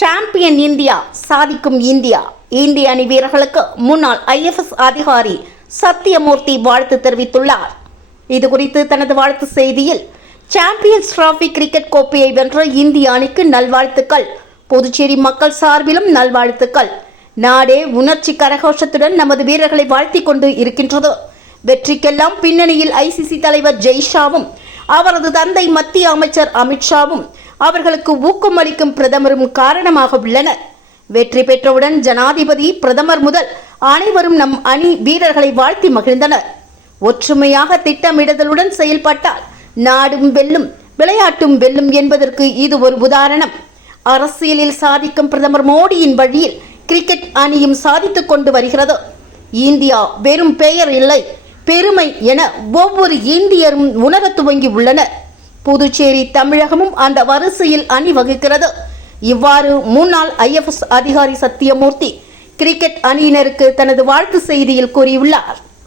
Champion India சாதிக்கும் India. இந்திய அணி வீரர்களுக்கு முன்னாள் ஐஎஃப்எஸ் அதிகாரி சத்தியமூர்த்தி வாழ்த்து தெரிவித்துள்ளார். இது குறித்து தனது வாழ்த்து செய்தியில் சாம்பியன்ஸ் டிராபி கிரிக்கெட் கோப்பையை வென்ற இந்திய அணிக்கு நல்வாழ்த்துக்கள். புதுச்சேரி மக்கள் சார்பிலும் நல்வாழ்த்துக்கள். நாடே உணர்ச்சி கரகோஷத்துடன் நமது வீரர்களை வாழ்த்திக் கொண்டு இருக்கின்றது. வெற்றிக்கெல்லாம் பின்னணியில் ஐசிசி தலைவர் ஜெய்ஷாவும் அவரது தந்தை மத்திய அமைச்சர் அமித்ஷாவும் அவர்களுக்கு ஊக்கம் அளிக்கும் பிரதமரும் காரணமாக உள்ளனர். வெற்றி பெற்றவுடன் ஜனாதிபதி பிரதமர் முதல் அனைவரும் நம் அணி வீரர்களை வாழ்த்தி மகிழ்ந்தனர். ஒற்றுமையாக திட்டமிடுதலுடன் செயல்பட்டால் நாடும் வெல்லும் விளையாட்டும் வெல்லும் என்பதற்கு இது ஒரு உதாரணம். அரசியலில் சாதிக்கும் பிரதமர் மோடியின் வழியில் கிரிக்கெட் அணியும் சாதித்துக் கொண்டு வருகிறது. இந்தியா வெறும் பெயர் இல்லை பெருமை என ஒவ்வொரு இந்தியரும் உணரத் துவங்கி உள்ளனர் புதுச்சேரி தமிழகமும் அந்த வரிசையில் அணிவகுக்கிறது. இவ்வாறு முன்னாள் ஐஎஃப்எஸ் அதிகாரி சத்தியமூர்த்தி கிரிக்கெட் அணியினருக்கு தனது வாழ்த்து செய்தியில் கூறியுள்ளார்.